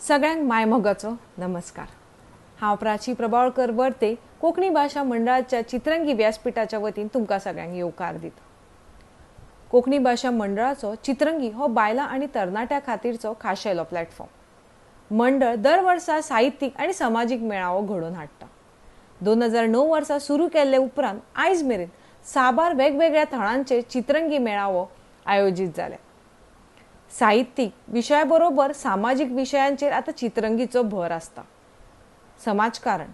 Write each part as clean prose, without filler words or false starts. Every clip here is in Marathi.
सगळ्यांक मायमोगाचो नमस्कार। हांव प्राची प्रभावळकर वर्ते कोंकणी भाषा मंडळाच्या चित्रंगी व्यासपीठाच्या वतीन तुमकां सगळ्यांक येवकार दिता। कोंकणी भाषा मंडळाचो चित्रंगी हो बायलां आनी तरणाट्यां खातीरचो खाशेलो प्लॅटफॉर्म। मंडळ दर वर्सा साहित्यीक आनी समाजीक मेळावो घडोवन हाडटा। 2009 वर्सा सुरू केल्ले उपरांत आयज मेरेन साबार वेगवेगळ्या थळांचेर चित्रंगी मेळावो आयोजीत जाले। साहित्यीक विशयाबरोबर सामाजिक विशयांचेर आता चित्रंगीचो भर आसता। समाजकारण,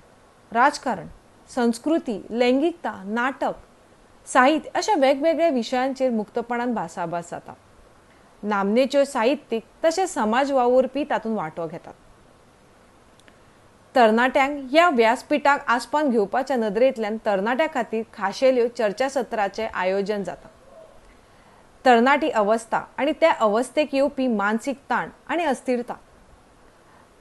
राजकारण, संस्कृती, लैंगिकता, नाटक, साहित्य अशा वेगवेगळ्या विशयांचेर मुक्तपणान भासाभास जाता। नामनेच्यो साहित्यीक तशेंच समाज वावुरपी तातूंत वांटो घेतात। तरणाट्यांक ह्या व्यासपीठाक आस्पावन घेवपाच्या नदरेंतल्यान तरणाट्यां खातीर खाशेल्यो चर्चासत्राचें आयोजन जाता। तरणाटी अवस्था आणि त्या अवस्थेक येवपी मानसीक ताण आणि अस्थिरता,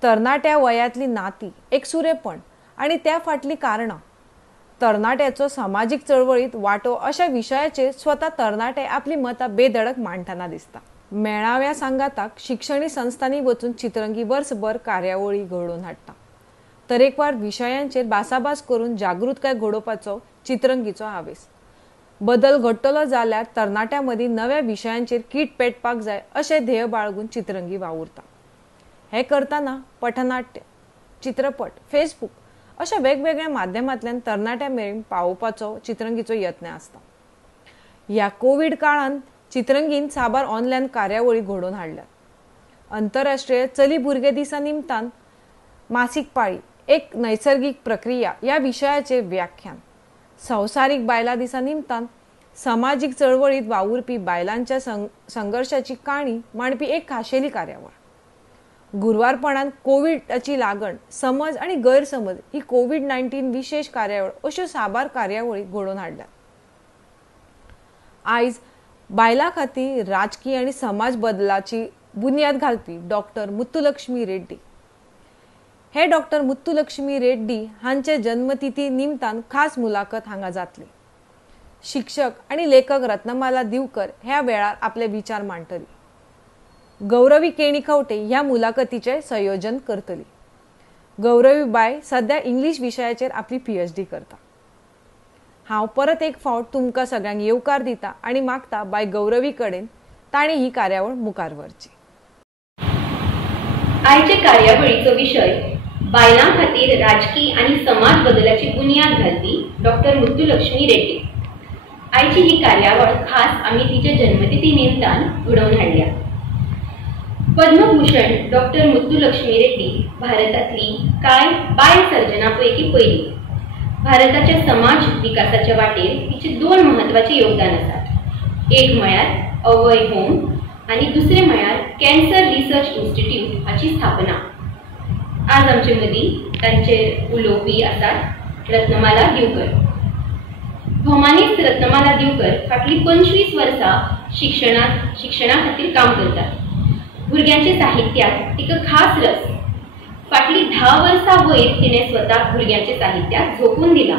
तरणाट्या वयांतली नाती, एकसुरेपण आणि त्या फाटली कारणां, तरणाट्याचो सामाजीक चळवळीत वांटो अशा विशयाचेर स्वता तरणाटे आपली मतां बेधडक मांडटना दिसता। मेळाव्या सांगाताक शिक्षणीक संस्थांनी वचून चित्रंगी वर्सभर कार्यावळी घडोवन हाडटा। तरेकवार विशयांचेर भासाभास करून जागृतकाय घडोवपाचो चित्रंगीचो हावेस। बदल घडटलो जाल्यार तरणाट्यां मदीं नव्या विशयांचेर कीट पेटपाक जाय अशें ध्येय बाळगून चित्रंगी वावुरता। हें करतना पथनाट्य, चित्रपट, फेसबूक अशा वेगवेगळ्या माध्यमांतल्यान तरणाट्यां मेरेन पावोवपाचो चित्रंगीचो यत्न आसता। ह्या कोविड काळांत चित्रंगीन साबार ऑनलायन कार्यावळी घडोवन हाडल्यात। आंतरराष्ट्रीय चली भुरगे दिसा निमतान मासीक पाळी एक नैसर्गिक प्रक्रिया ह्या विशयाचेर व्याख्यान, संवसारीक बायलां दिसा निमतान समाजीक चळवळीत वावुरपी बायलांच्या संघर्षाची काणी मांडपी एक खाशेली कार्यावळ। गुरुवारपणान कोविडाची लागण, समज आणि गैरसमज ही कोविड-19 विशेष कार्यावळ अश्यो साबार कार्यावळी घडोवन हाडल्यात। आयज बायलां खातीर राजकीय आणि समाज बदलाची बुन्याद घालपी डॉक्टर मुत्तुलक्ष्मी रेड्डी हे डॉक्टर मुत्तुलक्ष्मी रेड्डी हांचे जन्मतिथी निमतान खास मुलाखत हांगा जातली। शिक्षक आणि लेखक रत्नमाला दिवकर ह्या वेळार आपले विचार मांडटली। गौरवी केणीखवटे ह्या मुलाखतीचे संयोजन करतली। गौरवी बाय सध्या इंग्लिश विशयाचेर आपली PhD करता। हांव परत एक फावट तुमकां सगळ्यांक येवकार दिता आणि मागता बाय गौरवी कडेन ताणें ही कार्यावळ मुखार व्हरची। आयचे कार्यावळीचो विशय बायलां खातीर राजकीय आणि समाज बदलाची बुन्याद घालपी डॉक्टर मुत्तुलक्ष्मी रेड्डी। आयची ही कार्यावळ खास आम्ही तिच्या जन्मतिथी निमतान घडोवन हाडल्या। पद्मभूषण डॉक्टर मुत्तुलक्ष्मी रेड्डी भारतातली कांय बायल सर्जनांपैकी पहिली। भारताच्या समाज विकासाच्या वाटेर तिचे दोन महत्वाचे योगदान आसात। एक म्हळ्यार अवय होम आणि दुसरे म्हळ्यार कॅन्सर रिसर्च इन्स्टिट्यूट हाची स्थापना। आज आमचे मदीं तांचेर उलोवपी आसात रत्नमाला दिवकर। भौमानीस रत्नमाला दिवकर फाटली 25 वर्सां शिक्षणा खातीर काम करतात। भुरग्यांचे साहित्यात तिका खास रस। फाटली 10 वर्सां वयर तिणें स्वताक भुरग्यांचे साहित्यात झोकून दिला।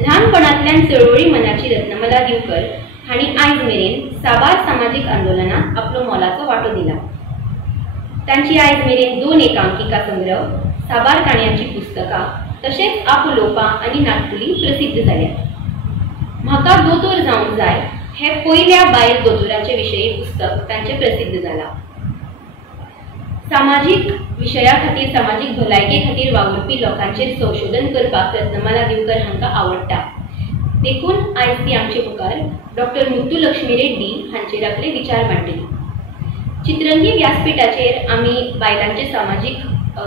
ल्हानपणांतल्यान चळवळी मनाची रत्नमाला दिवकर हांणी आयज मेरेन साबार सामाजीक आंदोलनांत आपलो मोलाचो वांटो दिला। तांची आयज मेरेन 2 एकांकिका संग्रह, साबार काणयांची पुस्तकां तशेंच आपुलोपा आनी नाटकुली प्रसिद्ध जाल्यात। म्हाका दोतोर जावंक जाय हे पयल्या बायल दोतोराचे विशयी पुस्तक तांचे प्रसिद्ध जाला। सामाजीक विशया खातीर, सामाजीक भलायके खातीर वावुरपी लोकांचेर संशोधन करपाक रत्नमाला दिवकर हांकां आवडटा। देखून आयज ती आमचे मुखार डॉक्टर मुत्तुलक्ष्मी रेड्डी हांचेर आपले विचार मांडटली। चित्रंगी व्यासपीठाचेर आमी बायलांचे सामाजीक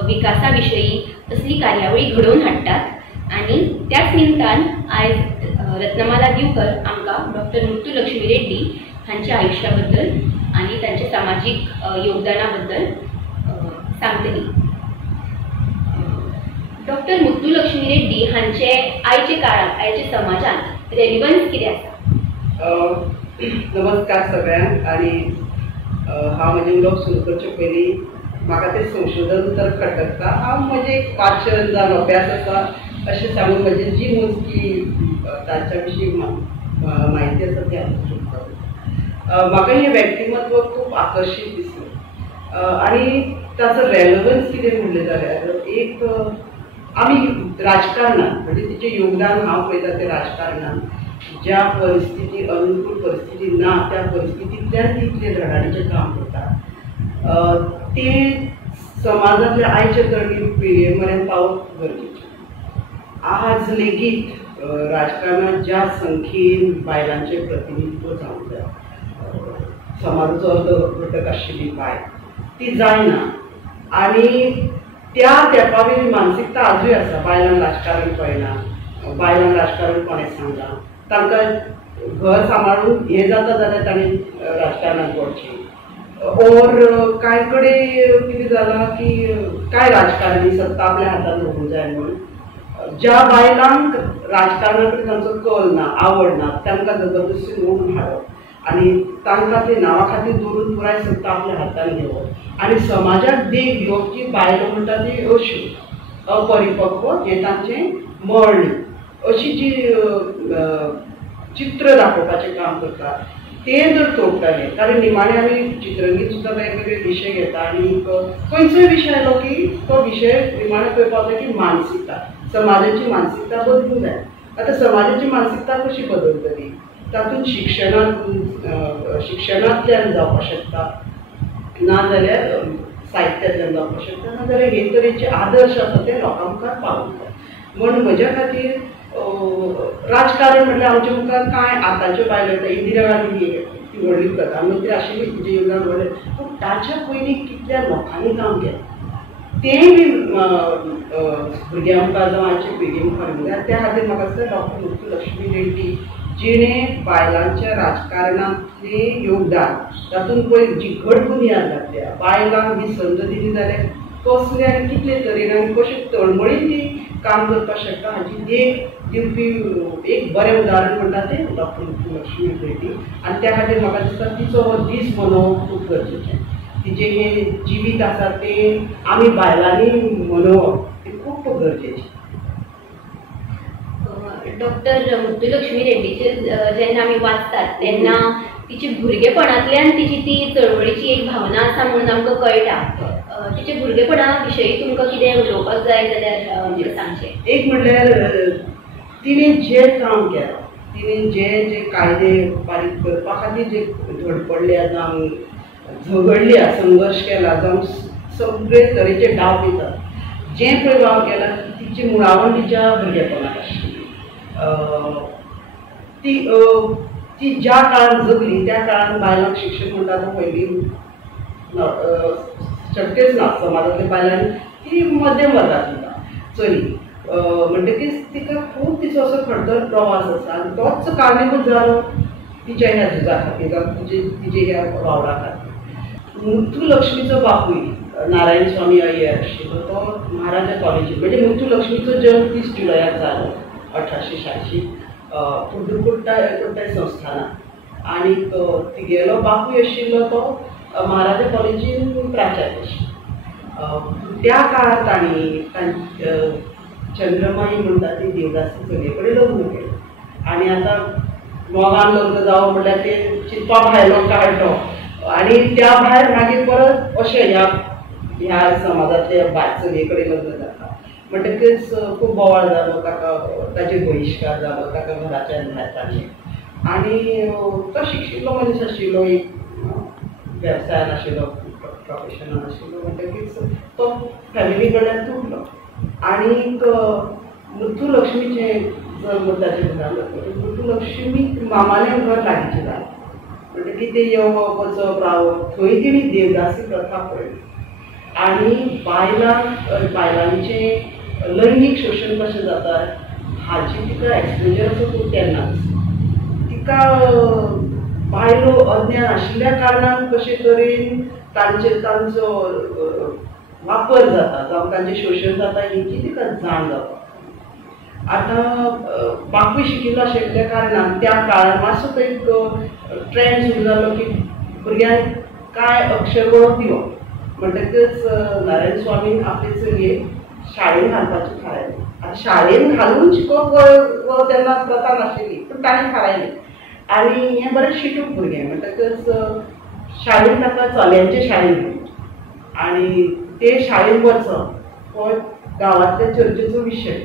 विकासा विशयी असली कार्यावळी घडोवन हाडटात आणि त्याच निमतान आयज रत्नमाला दिवकर आमकां डॉक्टर मुत्तुलक्ष्मी रेड्डी हांच्या आयुश्या बद्दल आणि तांच्या सामाजीक योगदाना बद्दल सांगतली। डॉक्टर मुत्तुलक्ष्मी रेड्डी हांचे आयचे काळात, आयचे समाजात रेलिव्हन्स कितें आसा? नमस्कार सगळ्यांक। आणि हांव म्हजें उलोवप सुरू करचे पयलीं म्हाका तें संशोधन तर खटकता। हांव म्हजें वाचन जावन अभ्यास आसा अशें सांगून म्हजी जी मोजकी तांच्या विशीं म्हायती आसा ती हांव सांगता। म्हाका हें व्यक्तिमत्व खूब आकर्शीत दिसलें आणि ताचो रेलेवन्स कितें म्हणलें जाल्यार एक आमी राजकारणांत म्हणजे तिचें योगदान हांव पळयतां तें राजकारणांत ज्या परिस्थिती अनुकूल परिस्थिती ना त्या परिस्थितींतल्यान ती इतलें धडाडीचें काम करता तें समाजांतल्या आयचे तरणी पिळगे मेरेन पावप गरजेचें। आज लेगीत राजकारणांत ज्या संख्येन बायलांचें प्रतिनिधित्व जावंक जाय, समाजाचो अर्दो घटक आशिल्ली बायल ती जायना आनी त्या तेंपावेली मानसिकता आजूय आसा। बायलांक राजकारण कळना, बायलांक राजकारण कोणें सांगलां, तांकां घर सांबाळून हें जाता जाल्यार ताणें राजकारणांत वचचें। और कांय कडेन कितें जालां की कांय राजकारणी सत्ता आपल्या हातांत दवरूंक जाय म्हणून ज्या बायलांक राजकारणा कडेन तांचो कल ना, आवड ना, तांकां जबरदस्ती ओडून हाडप आनी तांकां ते नांवा खातीर दवरून पुराय सत्ता आपल्या हातांत घेवप आनी समाजाक देख घेवप की बायलो म्हणटा ती अश्यो अपरिपक्व हें तांचें मळ न्ही अशी जी चित्र दाखोवपाचें काम करता तें जर तोडटाले, कारण निमाणे आमी चित्रंगीत सुद्दां वेगवेगळे विशय घेता आनी खंयचोय विशय आयलो की तो विशय निमाणे पळोवपाक जाय की मानसिकता, समाजाची मानसिकता बदलूंक जाय। आतां समाजाची मानसिकता कशी बदलतली, तातूंत शिक्षणांतल्यान जावपाक शकता, नाजाल्यार साहित्यांतल्यान जावपाक शकता, नाजाल्यार हे तरेचे आदर्श आसा ते लोकां मुखार पावूंक जाय। म्हण म्हज्या खातीर राजकारण म्हणल्यार आमच्या मुखार कांय आतांच्यो बायलो येता, इंदिरा गांधी ती व्हडली प्रधानमंत्री आशिल्ली, तिचें योगदान व्हडलें, पूण ताच्या पयलीं कितल्या लोकांनी काम केलें तें बी भुरग्यां मुखार जावं आयचे पिळगे मुखार येवंक त्या खातीर म्हाका दिसता डॉक्टर मुथुलक्ष्मी रेड्डी जिणें बायलांच्या राजकारणांतलें योगदान तातूंत पळय जी घट बुनयाद घातल्या, बायलांक ही संद दिली जाल्यार कसले आनी कितले तरेन आनी कशे तळमळीन ती काम करपाक शकता हाची देख दिवपी एक बरें उदाहरण म्हणटा तें डॉक्टर मुथुलक्ष्मी रेड्डी आनी त्या खातीर म्हाका दिसता तिचो हो दीस मनोवप खूब गरजेचें। तिचें हें जिवीत आसा तें आमी बायलांनी मनोवप हें खूब गरजेचें। डॉक्टर मुथुलक्ष्मी रेड्डीचेर जेन्ना आमी वाचतात तेन्ना तिची भुरगेपणांतल्यान तिची ती चळवळीची एक भावना आसा म्हणून आमकां कळटा। तिचे भुरगेपणा विशयी तुमकां कितें उलोवपाक जाय जाल्यार सांगचें। एक म्हणल्यार तिणें जें काम केलां, तिणें जे कायदे पारीत करपा खातीर जे धडपडल्या जावं झगडल्या, संघर्श केला जावं सगळे तरेचे डाव दितात, जें पळय वाव केलां तिची मुळावण तिच्या भुरगेपणाक आशिल्ली। ती ज्या काळान जगली त्या काळान बायलांक शिक्षण म्हणटा तो पयलीं शक्यच ना, समाजांतल्या बायलांनी ती मध्यम वर्गांतली चली म्हणटकीच तिका खूब तिचो असो खडतर प्रवास आसा आनी तोच कारणीभूत जालो तिच्या ह्या झुजा खातीर तिचे ह्या वावरा खातीर। मुथुलक्ष्मीचो बापूय नारायण स्वामी अय्यर आशिल्लो तो महाराजा कॉलेजींत, म्हणजे मुथुलक्ष्मीचो जल्म 30 जुलयाक जालो 1886 पुड्डुकोट्टाय संस्थानांत आनी तिगेलो बापूय आशिल्लो तो महाराजा कॉलेजींत प्राचार्य आशिल्लो। त्या काळांत तांणी चंद्रमाई म्हणटा ती देवदासी चलये कडेन लग्न केलें आनी आतां मोगान लग्न जावं म्हणल्यार तें चिंतपा भायलो काडलो आनी त्या भायर मागीर परत अशें ह्या समाजांतल्या बाय चलये कडेन लग्न जाता म्हणटकीच खूब बोवाळ जालो, ताचे बहिश्कार जालो, ताका घराच्यान भायर काडलें आनी तो शिक्षिल्लो मनीस आशिल्लो, एक वेवसायान आशिल्लो, प्रोफेशनान आशिल्लो म्हणटकीच तो फॅमिली कडल्यान तुटलो आनीक मुथुलक्ष्मीचें जल्म ताचे घरान जातकीर मुथुलक्ष्मी मामालें घर लागींचें जालें म्हणटकीर ते येवप वचप रावप थंय तिणी देवदासी प्रथा पळयली आनी बायलांचें लैंगीक शोशण कशें जाता हाची तिका एक्सपोजर असो खूब तेन्नाच। तिका बायलो अज्ञान आशिल्ल्या कारणान कशे तरेन तांचो वापर जाता जावं तांचें शोशण जाता हेची तिका जाण जाता। आतां बापूय शिकिल्लो आशिल्ल्या कारणान त्या काळार मातसो एक ट्रेंड सुरू जालो की भुरग्यांक कांय अक्षर वळख दिवप म्हणटकच नारायण स्वामीन आपले चलयेक शाळेन घालपाचें थारायलें। आतां शाळेन घालून शिकोवप तेन्ना प्रथा नाशिल्ली पूण ताणें थारायलें आनी हें बरें शिटूक भुरगें म्हणटकच शाळेन ताका चल्यांचे शाळेन आनी ते शाळेत वचप हो गांवांतल्या चर्चेचो विशय.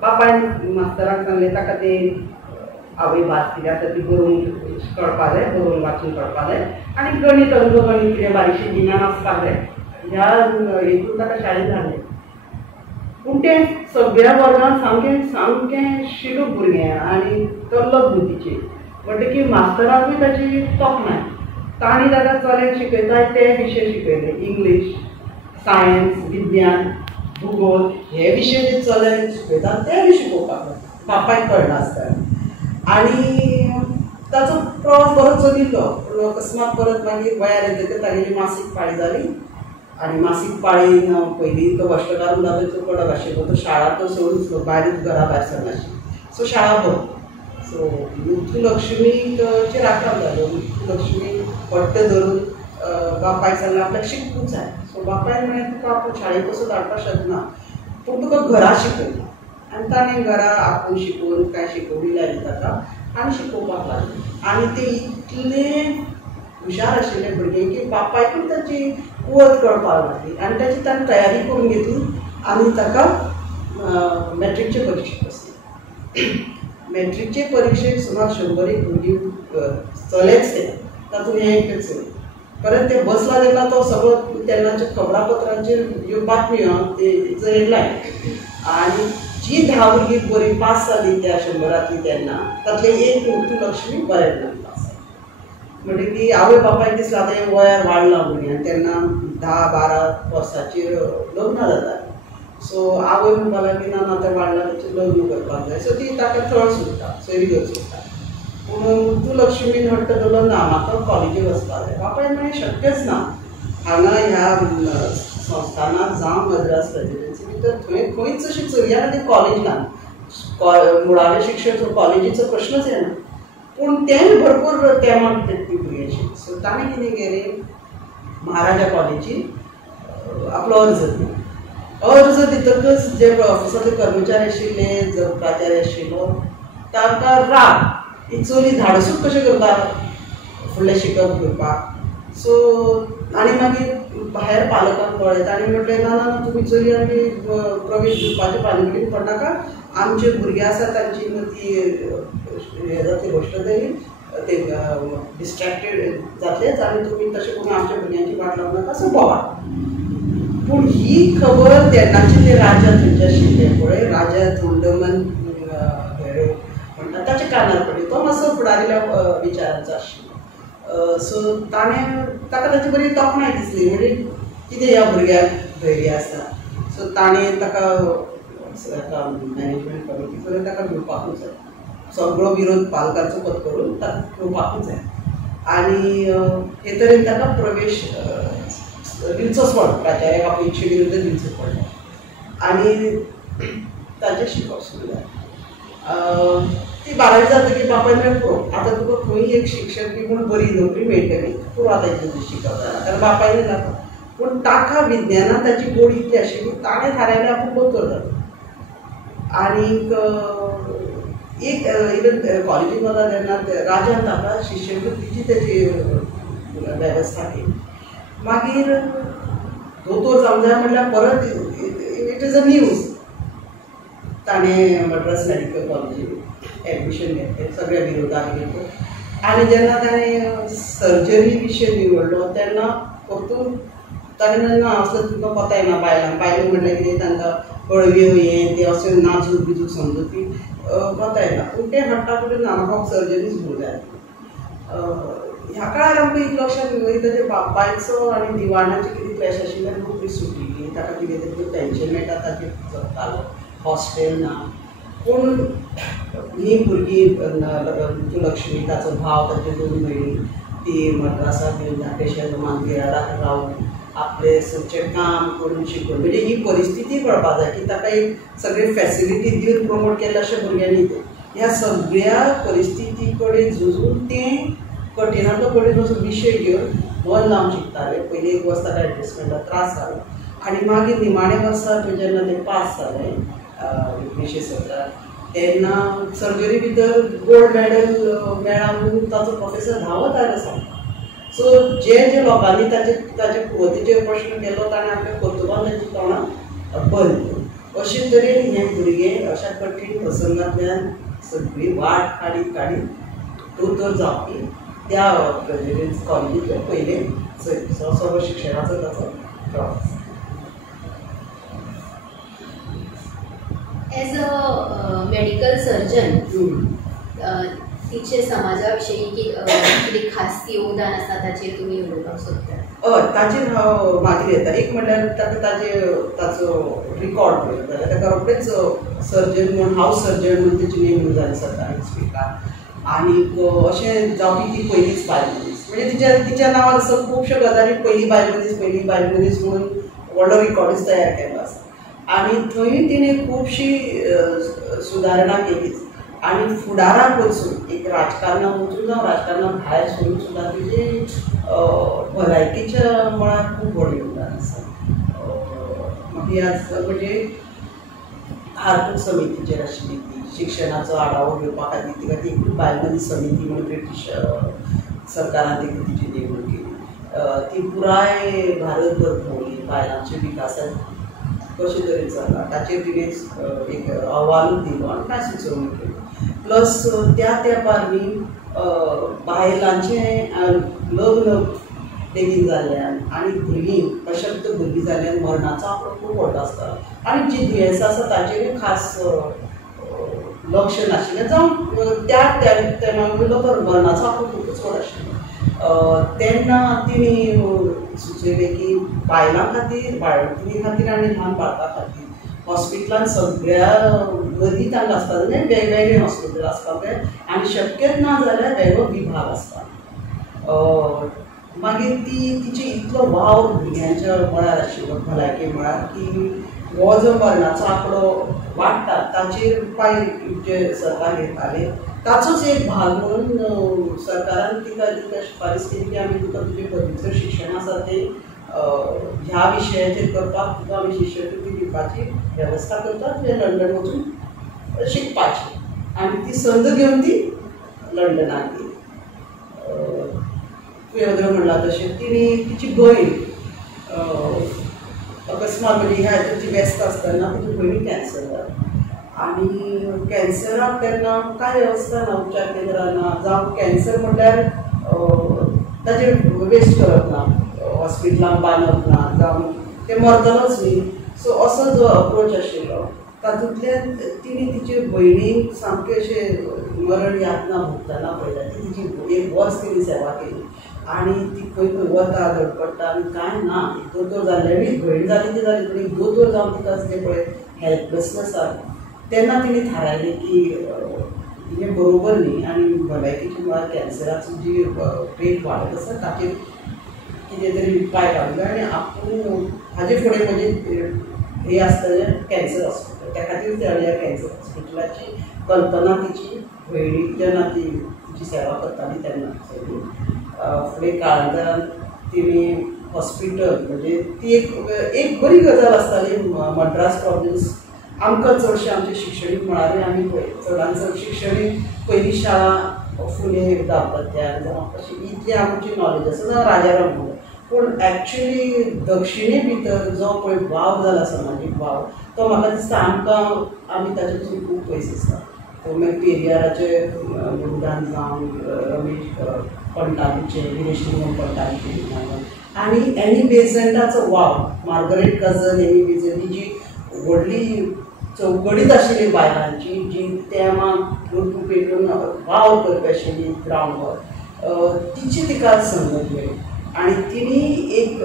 बापायन मास्तराक सांगले ताका ते आवय भास कितें आसा ती बरोवन कळपा जाय, बरोवन वाचून कळपा जाय आनी गणीत अंकगणीत कितें बारीकशें गिन्यान आसपाक जाय ह्या हेतून ताका शाळेंत धाडलें. पूण तें सगळ्या वर्गांत सामकें सामकें शिलूक भुरगें आनी तल्लक बुद्धीचें म्हणटकीर मास्तराकूय ताची तोखणाय. तांणी ताका चल्याक शिकयता ते विशय शिकयले, इंग्लीश, सायन्स, विज्ञान, भूगोल हे विशय जे चल्याक शिकयता ते बी शिकोवपाक जाय. बापायक कळनासतना आनी ताचो प्रवास बरो चलिल्लो. पूण अकस्मात परत मागीर गोंयार येतकीर तागेली मासीक पाळी जाली आनी मासीक पाळीन पयलीं तो गोश्ट काडून जालो तो कडक आशिल्लो. तो शाळा तो सोडून भायरूच घरा भायर सरनाशिल्लो. सो शाळा बंद. सो मुथुलक्ष्मीचेर आकार जालो. मुथुलक्ष्मी पट्ट धरून बापायक सांगलें आपल्याक शिकूंक जाय. सो बापायन म्हळें तुका आपूण शाळेक कसो धाडपाक शकना पूण तुका घरा शिकयता. आनी ताणें घरा आपूण शिकोवन कांय शिकोवणी लायली ताका आनी शिकोवपाक लागलें. आनी ते इतले हुशार आशिल्ले भुरगे की बापायकूय ताची कुवत कळपाक लागली आनी ताची ताणें तयारी करून घेतली आनी ताका मॅट्रिकचे परिक्षेक बसले. मॅट्रिकचे परिक्षेक सुमार 100 भुरगीं चलेच ते तातूंत हें एकच चली. परत ते बसला तेन्ना तो सगळो तेन्नाच्या खबरापत्रांचेर ह्यो बातम्यो तेचो हेडलायन आनी जी 10 भुरगीं बरी पास जाली त्या 100रांतली तेन्ना तातले एक मुथुलक्ष्मी बरें पास जाली. म्हणटकीर आवय बापायक दिसलें आतां हें वयार वाडलां भुरग्यां. तेन्ना 10-12 वर्सांचेर लग्न जातालीं. सो आवय म्हणपाक लागली ना ना तें वाडलां तेचें लग्न करपाक जाय. सो ती ताका थळ सोदता, सैरीगत सोदता. पूण मुथुलक्ष्मीन हट्ट धरलो ना म्हाका कॉलेजीक वचपाक जाय. बापायन म्हळें शक्यच ना. हांगा ह्या संस्थानाक जावं मद्रास प्रेसिडेन्सी भितर खंयच अशी चलयां खातीर कॉलेज ना. मुळावें शिक्षण कॉलेजीचो प्रश्नच येना. पूण तेंय भरपूर तेमक ती भुरगीं आशिल्लीं. सो ताणें कितें केलें महाराजा कॉलेजींत आपलो अर्ज दिलो. अर्ज दितकच जे ऑफिसांतले कर्मचारी आशिल्ले, जो प्राचार्य आशिल्लो ताका राग ही चली धाडसूच कशें करता फुडलें शिकप घेवपाक. सो आनी मागीर भायर पालकांक कळ्ळें. ताणें म्हटलें ना ना तुमी चली आनी प्रवेश दिवपाचे भानगडीन पडनाका. आमचे भुरगे आसा तांची ती हे जातली गोश्ट जाली ते डिस्ट्रॅक्टेड जातलेच आनी तुमी तशें करून आमच्या भुरग्यांची वाट लावं नाका सो भोंवा. पूण ही खबर तेन्नाचे ते राजा थंयचे आशिल्ले पळय राजा थोंडमन म्हणटा ताच्या कानार पडली. तो मातसो फुडारिल्या विचारांचो आशिल्लो. सो ताणें ताका ताची बरी तोखणाय दिसली. म्हणजे कितें ह्या भुरग्याक धैर्य आसा. सो ताणें ताका मॅनेजमेंट कमिटी करून ताका घेवपाकूच जाय. सगळो विरोध पालकांचो पत्करून ताका घेवपाकूच जाय आनी हे तरेन ताका प्रवेश दिवचोच पडलो. प्राचार्याक आपली इच्छे विरुद्ध दिवचो पडलो आनी ताचें शिकप सुरू जालें. ती 12वी जातकीर बापायन म्हळें पुरो आतां तुका खंय एक शिक्षक बी म्हूण बरी नोकरी मेळटली पुरो आतां हेतून शिकप जाय. कारण बापायन नाका. पूण ताका विज्ञानान ताची गोड इतली आशिल्ली ताणें थारायलें आपूण दोतोर जातलो. आनीक एक इवन कॉलेजींत वता तेन्ना राजान ताका शिश्यवृत्तीची तेची वेवस्था केली. मागीर दोतोर जावंक जाय म्हणल्यार परत इट इज अ न्यूज. ताणें मद्रास मेडिकल कॉलेजींत एडमिशन घेतलें सगळ्या विरोधाक घेतलो. आनी जेन्ना ताणें सर्जरी विशय निवडलो तेन्ना परतून ताणें म्हणलें ना असलो तुका कोता येना बायलांक. बायलो म्हणल्यार कितें तांकां कळव्यो हें तें अशें नाजूक बिजूक समजुपी कोता येना. पूण तें हट्टा करून ना म्हाका सर्जरीच घेवंक जाय. ह्या काळार आमकां एक लक्षांत येता जे बापायचो आनी दिवाणाचें कितें क्लॅश आशिल्ल्यान नोकरी सुटिल्ली. ताका कितें तरी पेन्शन मेळटा ताचेर जगतालो. हॉस्टेल ना. पूण ही भुरगीं मुथुलक्ष्मी ताचो भाव ताचे 2 भयणी ती मद्रासाक येवन नाट्यशेत मांदिराक रावन आपलें सदचें काम करून शिकून म्हणजे ही परिस्थिती कळपाक जाय की ताका एक सगळे फॅसिलिटी दिवन प्रमोट केल्ले अशें भुरग्यांनी ते ह्या सगळ्या परिस्थिती कडेन झुजून तें कठिणांतलो कठीण असो विशय घेवन मन लावन शिकताले. पयलीं 1 वर्स ताका एडजस्टमेंटाक त्रास जालो आनी मागीर निमाणे वर्साक जेन्ना ते पास जाले 1917 तेन्ना सर्जरी भितर गोल्ड मॅडल मेळ्ळा म्हणून ताचो प्रोफेसर धांवत आयलो सांगता. सो जे जे लोकांनी ताचे कुवतीचेर प्रश्न केलो ताणें आपल्या कर्तुबान ताची तोंडां बंद केली. अशे तरेन हे भुरगे अशा कठीण प्रसंगांतल्यान सगळी वाट काडीत दोतोर जावपी त्या प्रेसिडेंसी कॉलेजींतले पयले सगळो शिक्षणाचो ताचो प्रवास. एज अ मेडिकल सर्जन तिचे समाजा विशयी कितें खास योगदान आसा ताचेर तुमी उलोवपाक सोदतात? हय, ताचेर हांव मागीर येता. एक म्हणल्यार ताचो रिकॉर्ड पळयलो जाल्यार ताका रोखडेच सर्जन म्हणून हावस सर्जन म्हणून तेची नेमणूक जाली सरकारी हॉस्पिटलांत. आनीक अशें जावपी ती पयलीच बायल मनीस, म्हणजे तिच्या नांवार असो खुबश्यो गजाली पयली बायल मनीस म्हणून व्हडलो रिकॉर्डूच तयार केल्लो आसा. आनी थंय तिणें खुबशी सुदारणा केलीच. आनी फुडाराक वचून एक राजकारणांत वचून जावं राजकारणां भायर सरून सुद्दां तिजे भलायकेच्या मळार खूब व्हड योगदान आसा. म्हाका याद म्हणजे हार्टूक समितीचेर आशिल्ली ती शिक्षणाचो आढावो घेवपा खातीर तिका ती एकूच बायल मनीस समिती म्हणून ब्रिटीश सरकारान तिची नेमणूक केली. ती पुराय भारतभर भोंवली बायलांच्या विकासान कशे तरेन चल्ला ताचेर तिणें एक अहवालूच दिलो आनी कांय सुचोवणी केली. प्लस त्या तेंपार न्ही बायलांचें लग्न बेगीन जाल्ल्यान आनी भुरगीं अशक्त भुरगीं जाल्ल्यान मरणाचो आंकडो खूब व्हडलो आसता. आनी जी दुयेंसां आसा ताचेरूय खास लक्ष नाशिल्लें जावं त्या तेन्ना मरणाचो आंकडो खूबच व्हड आशिल्लो. तेन्ना तिणी सुचयलें की बायलां खातीर बाळंतिणी खातीर आनी ल्हान बाळकां खातीर हॉस्पिटलांत सगळ्या मदीं तांकां आसता वेगवेगळे हॉस्पिटल आसपाक जाय आनी शक्यच ना जाल्यार वेगळो विभाग आसता. मागीर तिचे इतलो वाव भुरग्यांच्या मळार आशिल्लो भलायके मळार की हो जो मरणाचो आंकडो वाडटा ताचेर उपाय जे सरकार घेताले ताचोच एक भाग म्हणून सरकारान तिका शिफारस केली की आमी तुका तुजें पदवीचें शिक्षण आसा तें ह्या विशयाचेर करपाक तुका आमी शिश्यवृत्ती दिवपाची वेवस्था करता. तुवें लंडन वचून शिकपाचें. आनी ती संद घेवन ती लंडनाक गेली. तुवें म्हणलां तशें तिणी तिची भयण अकस्मात म्हणजे ह्या हातूंत ती व्यस्त आसतना तिची भयणी कॅन्सर जालो. आनी कॅन्सराक तेन्ना कांय वेवस्था ना, उपचार केंद्रां ना, जावं कॅन्सर म्हणल्यार ताचेर वेस्ट करप ना, हॉस्पिटलांत बांदप ना, जावं तें मरतलोच न्ही. सो असो जो अप्रोच आशिल्लो तातूंतल्यान तिणी तिचे भयणीक सामकें अशें मरण यातना भोगतना पळयता. ती तिची एक वर्स तिणी सेवा केली आनी ती खंय खंय वता धडपडटा आनी कांय ना. एक दोतोर जाल्लेली भयण जाली ती जाली पूण एक दोतोर जावन तिका तें पळय हेल्पलेसनेस जाली. तेन्ना तिणी थारायलें की हें बरोबर न्ही आनी भलायकेची मळार कॅन्सराची जी रेट वाडत आसा ताचेर कितें तरी उपाय काडूंक जाय. आनी आपूण हाजे फुडें म्हणजे हे आसतलें कॅन्सर हॉस्पिटल त्या खातीर ते ह्या कॅन्सर हॉस्पिटलाची कल्पना तिची भयणीक जेन्ना ती तिची सेवा करताली तेन्ना फुडें काळजांत तिणी हॉस्पिटल म्हणजे ती एक बरी गजाल आसताली. मद्रास प्रॉविन्स आमकां चडशें आमचे शिक्षणीक मळारूय आमी पळय चडांत चड शिक्षणीक पयली शाळा फुले दापत्यान जावं अशी इतली आमची नॉलेज आसा जावं राजाराम म्हणून. पूण एक्चुली दक्षिणे भितर जो पळय वाव जाला समाजीक वाव तो म्हाका दिसता आमकां आमी ताचे पसून खूब पयस आसा. तो मागीर पेरियाराचे योगदान जावं रमेश पंटालीचें विरेशलिंगम पंटालीचें आनी एनी बेझंटाचो वाव मार्गरेट कझन एनी बेझंट जी व्हडली चौकडीत आशिल्ली बायलांची जी तेमाक लुटून पेटून वाव करपी आशिल्ली ग्रावंडवर तिची तिका संगत मेळ्ळी. आनी तिणी एक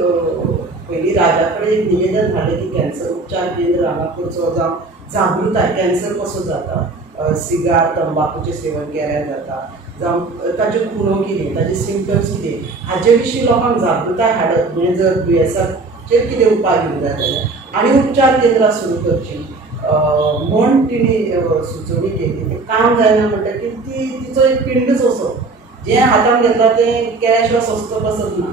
पयलीं राजा कडेन एक निवेदन धाडलें की कॅन्सर उपचार केंद्र हांगा करचो जावं जागृताय कॅन्सर कसो जाता, सिगार तंबाखूचें सेवन केल्यार जाता जावं ताच्यो खुणो कितें ताचे सिम्पटम्स कितें हाचे विशीं लोकांक जागृताय हाडप. म्हणजे जर दुयेंसाचेर कितें उपाय घेवंक जाय जाल्यार आनी उपचार केंद्रां सुरू करचीं म्हूण तिणी सुचोवणी केली. तें काम जायना म्हणटकीर तिचो एक पिंडच असो जें हातांत घेतलां तें केल्या शिवाय सोंसतो बसत ना.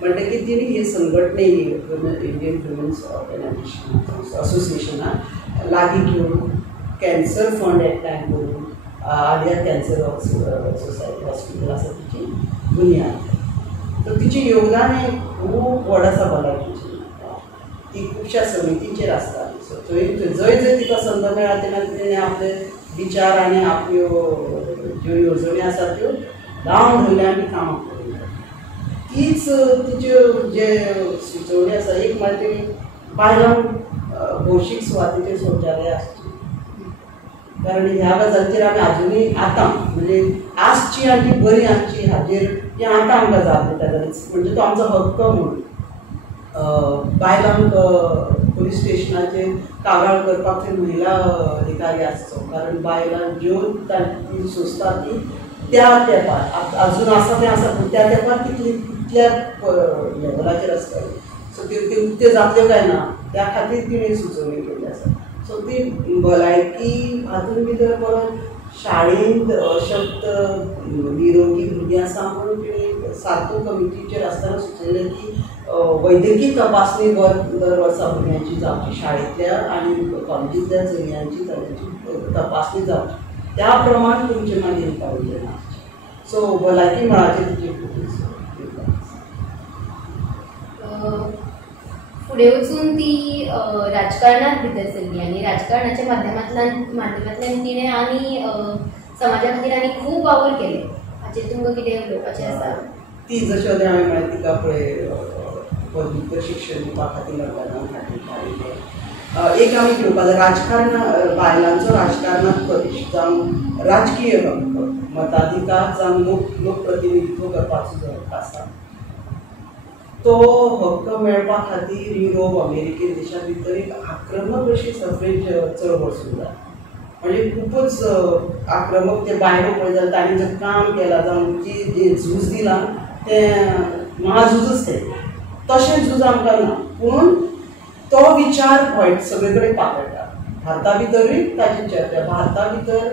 म्हणटकीर तिणी हे संघटने इंडियन ह्युमन्स ऑर्गनायझेशन असोसिएशनाक लागीं घेवन कॅन्सर फंड एकठांय करून आलिया कॅन्सर सोसायटी हॉस्पिटल आसा तिची बुनयाद. तर तिचें योगदान हें खूब व्हड आसा भलायकीचें. ती खुबश्या समितींचेर आसताली. सो थंय जंय जंय तिका संद मेळ्ळा तेन्ना तिणें आपले विचार आनी आपल्यो ज्यो येवजणी आसा त्यो लावन धरल्या आनी कामां केली. तीच तिच्यो जे सुचोवणी आसा, एक म्हळ्यार तेणी बायलांक भौशीक सुवातेचेर शौचालय आसची. कारण ह्या गजालीचेर आमी आजुनूय आतां म्हणजे आसची आनी ती बरी आसची हाजेर ती आतां आमकां जाप दिता. म्हणजे तो आमचो हक्क म्हणून बायलांक पुलीस स्टेशनाचेर कागाळ करपाक थंय महिला अधिकारी आसचो. कारण बायलां ज्यो तांची सोंसता ती त्या तेंपार अजून आसा तें आसा पूण त्या तेंपार तितल्या लेवलाचेर आसताली. सो त्यो उक्त्यो जातल्यो काय ना त्या खातीर तिणें सुचोवणी केल्ली आसा. सो ती भलायकी हातूंत भितर परत शाळेंत अशक्त निरोगी भुरगीं आसा म्हणून तिणें सारको कमिटीचेर आसतना सुचयलें की वैद्यकीय तपासणी दर वर्सा भुरग्यांची जावची, शाळेंतल्या आनी कॉलेजींतल्या चलयांची तांची तपासणी जावची. त्या प्रमाण तुमचें मागीर पावलें ना. सो भलायकी मळाचेर तिचे फुडें वचून ती राजकारणांत भितर सरली आनी राजकारणाच्या माध्यमांतल्यान तिणें आनी समाजा खातीर आनी खूब वावर केले. हाचेर तुमकां कितें उलोवपाचें आसा? ती जशें हांवें म्हळें तिका पळय पदव्युत्तर शिक्षण दिवपा खातीर मतदाना खातीर काडिल्लें. एक आमी घेवपा जाय राजकारण, बायलांचो राजकारणांत प्रवेश जावं राजकीय हक्क, मताधिकार जावं लोकप्रतिनिधित्व करपाचो जो हक्क आसा तो हक्क मेळपा खातीर युरोप अमेरिके देशा भितर एक आक्रमक अशी सफरेज चळवळ सुरू जाली. म्हणजे खूपच आक्रमक ते बायलो पळय जाल्यार तांणी जें काम केलां जावं जी झूज दिलां तें महाझूजच तें तशें झूज आमकां ना. पूण तो विचार वायट सगळे कडेन पातळटा. भारता भितरूय ताची चर्चा. भारता भितर